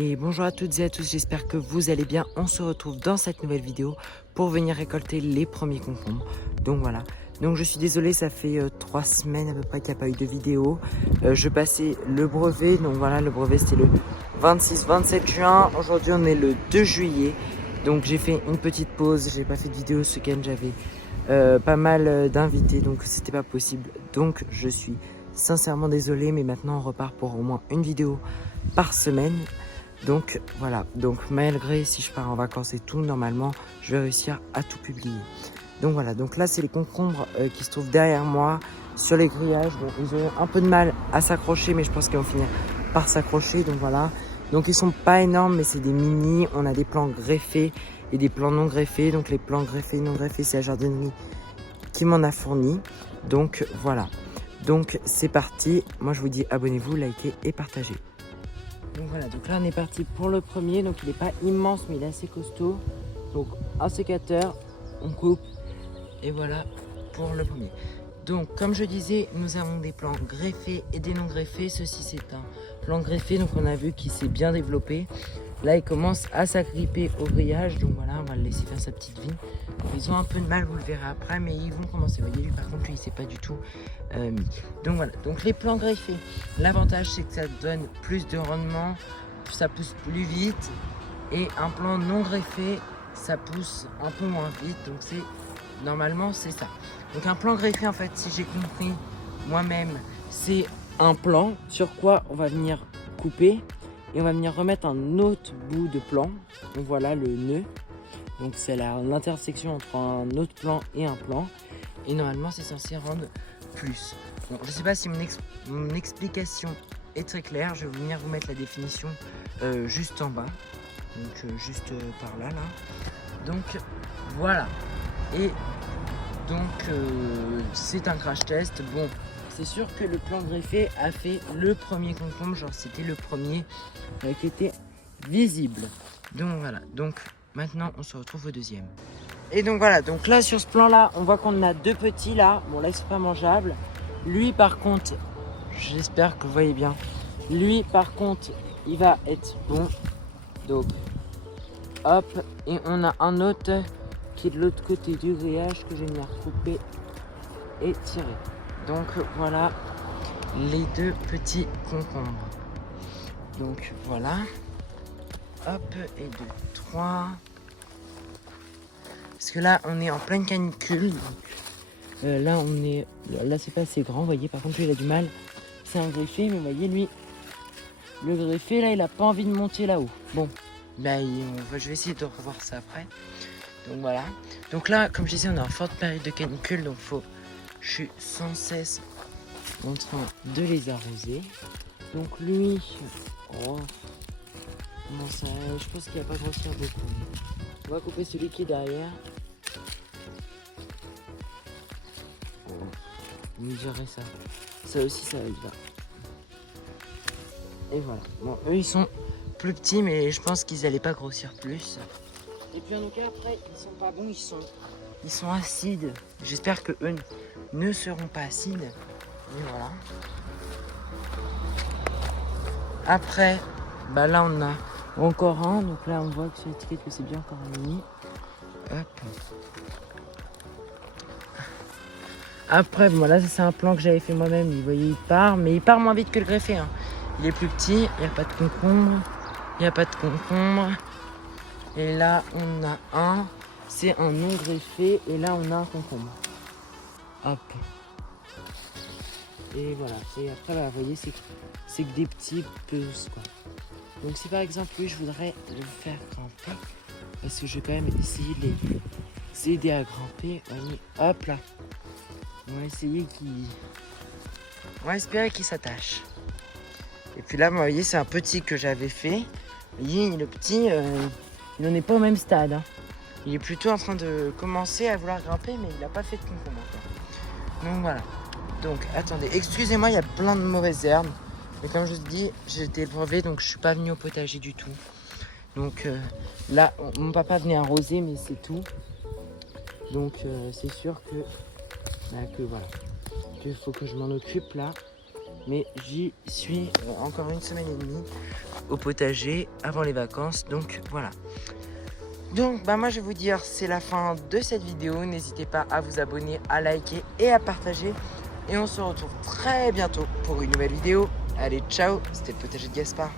Et bonjour à toutes et à tous, j'espère que vous allez bien. On se retrouve dans cette nouvelle vidéo pour venir récolter les premiers concombres. Donc voilà, donc je suis désolée, ça fait 3 semaines à peu près qu'il n'y a pas eu de vidéo. Je passais le brevet, donc voilà, le brevet c'était le 26-27 juin. Aujourd'hui on est le 2 juillet, donc j'ai fait une petite pause, j'ai pas fait de vidéo ce week-end, j'avais pas mal d'invités, donc c'était pas possible. Donc je suis sincèrement désolée, mais maintenant on repart pour au moins une vidéo par semaine. Donc voilà, donc malgré si je pars en vacances et tout, normalement je vais réussir à tout publier. Donc voilà, donc là c'est les concombres qui se trouvent derrière moi sur les grillages. Bon, ils ont un peu de mal à s'accrocher, mais je pense qu'ils vont finir par s'accrocher. Donc voilà, donc ils sont pas énormes, mais c'est des mini. On a des plants greffés et des plants non greffés. Donc les plants greffés et non greffés, c'est la jardinerie qui m'en a fourni. Donc voilà, donc c'est parti. Moi je vous dis abonnez-vous, likez et partagez. Donc voilà, donc là on est parti pour le premier, donc il n'est pas immense mais il est assez costaud. Donc un sécateur, on coupe et voilà pour le premier. Donc comme je disais, nous avons des plants greffés et des non greffés. Ceci c'est un plan greffé, donc on a vu qu'il s'est bien développé. Là il commence à s'agripper au grillage, donc voilà, on va le laisser faire sa petite vie. Ils ont un peu de mal, vous le verrez après, mais ils vont commencer. Vous voyez, lui par contre, lui il s'est pas du tout mis. Donc voilà, donc les plants greffés, l'avantage c'est que ça donne plus de rendement, ça pousse plus vite. Et un plant non greffé, ça pousse un peu moins vite, donc c'est normalement c'est ça. Donc un plant greffé en fait, si j'ai compris moi-même, c'est un plant sur quoi on va venir couper et on va venir remettre un autre bout de plant. Donc voilà le nœud. Donc c'est l'intersection entre un autre plant et un plant. Et normalement c'est censé rendre plus. Donc je ne sais pas si mon explication est très claire. Je vais venir vous mettre la définition juste en bas. Donc juste par là. Donc voilà. Et donc c'est un crash test. Bon, c'est sûr que le plan greffé a fait le premier concombre. Genre c'était le premier qui était visible. Donc voilà. Donc maintenant on se retrouve au deuxième. Et donc voilà, donc là sur ce plan là, on voit qu'on a deux petits là. Bon là ils sont pas mangeables. Lui par contre, j'espère que vous voyez bien. Lui par contre, il va être bon. Donc hop, et on a un autre qui est de l'autre côté du grillage que je vais venir couper et tirer. Donc voilà les deux petits concombres. Donc voilà. Hop, et 2, 3. Parce que là, on est en pleine canicule. Donc, là, là, c'est pas assez grand. Vous voyez, par contre, lui, il a du mal. C'est un greffé, mais vous voyez, lui, le greffé, là, il a pas envie de monter là-haut. Bon, bah, je vais essayer de revoir ça après. Donc voilà. Donc là, comme je disais, on est en forte période de canicule. Donc je suis sans cesse en train de les arroser. Donc lui, oh, comment ça, je pense qu'il va pas grossir beaucoup. On va couper celui qui est derrière. Oh, on dirait ça. Ça aussi, ça va être là. Et voilà. Bon, eux, ils sont plus petits, mais je pense qu'ils allaient pas grossir plus. Et puis donc après, ils sont pas bons, ils sont acides. J'espère que eux ne seront pas acides. Et voilà. Après, bah là on a encore un. Donc là on voit que sur l'étiquette que c'est bien encore un mini. Hop. Après, bon là c'est un plan que j'avais fait moi-même. Vous voyez, il part, mais il part moins vite que le greffé. Hein. Il est plus petit, il n'y a pas de concombre. Il n'y a pas de concombre. Et là on a un. C'est un non greffé. Et là on a un concombre. Hop. Et voilà. Et après, bah, vous voyez, c'est que des petits peus, quoi. Donc si par exemple, lui, je voudrais le faire grimper, parce que je vais quand même essayer de les aider à grimper. Voyez, hop là. On va essayer on va espérer qu'il s'attache. Et puis là, vous voyez, c'est un petit que j'avais fait. Vous voyez, le petit, il n'en est pas au même stade. Hein. Il est plutôt en train de commencer à vouloir grimper, mais il n'a pas fait de concombre encore. Donc voilà. Donc attendez, excusez-moi, il y a plein de mauvaises herbes. Mais comme je vous dis, j'ai été le brevet, donc je suis pas venue au potager du tout. Donc là, mon papa venait arroser, mais c'est tout. Donc c'est sûr que voilà, qu'il faut que je m'en occupe là. mais j'y suis encore une semaine et demie au potager avant les vacances, donc voilà. Donc bah moi je vais vous dire, c'est la fin de cette vidéo. N'hésitez pas à vous abonner, à liker et à partager. Et on se retrouve très bientôt pour une nouvelle vidéo. Allez, ciao, c'était le potager de Gaspard.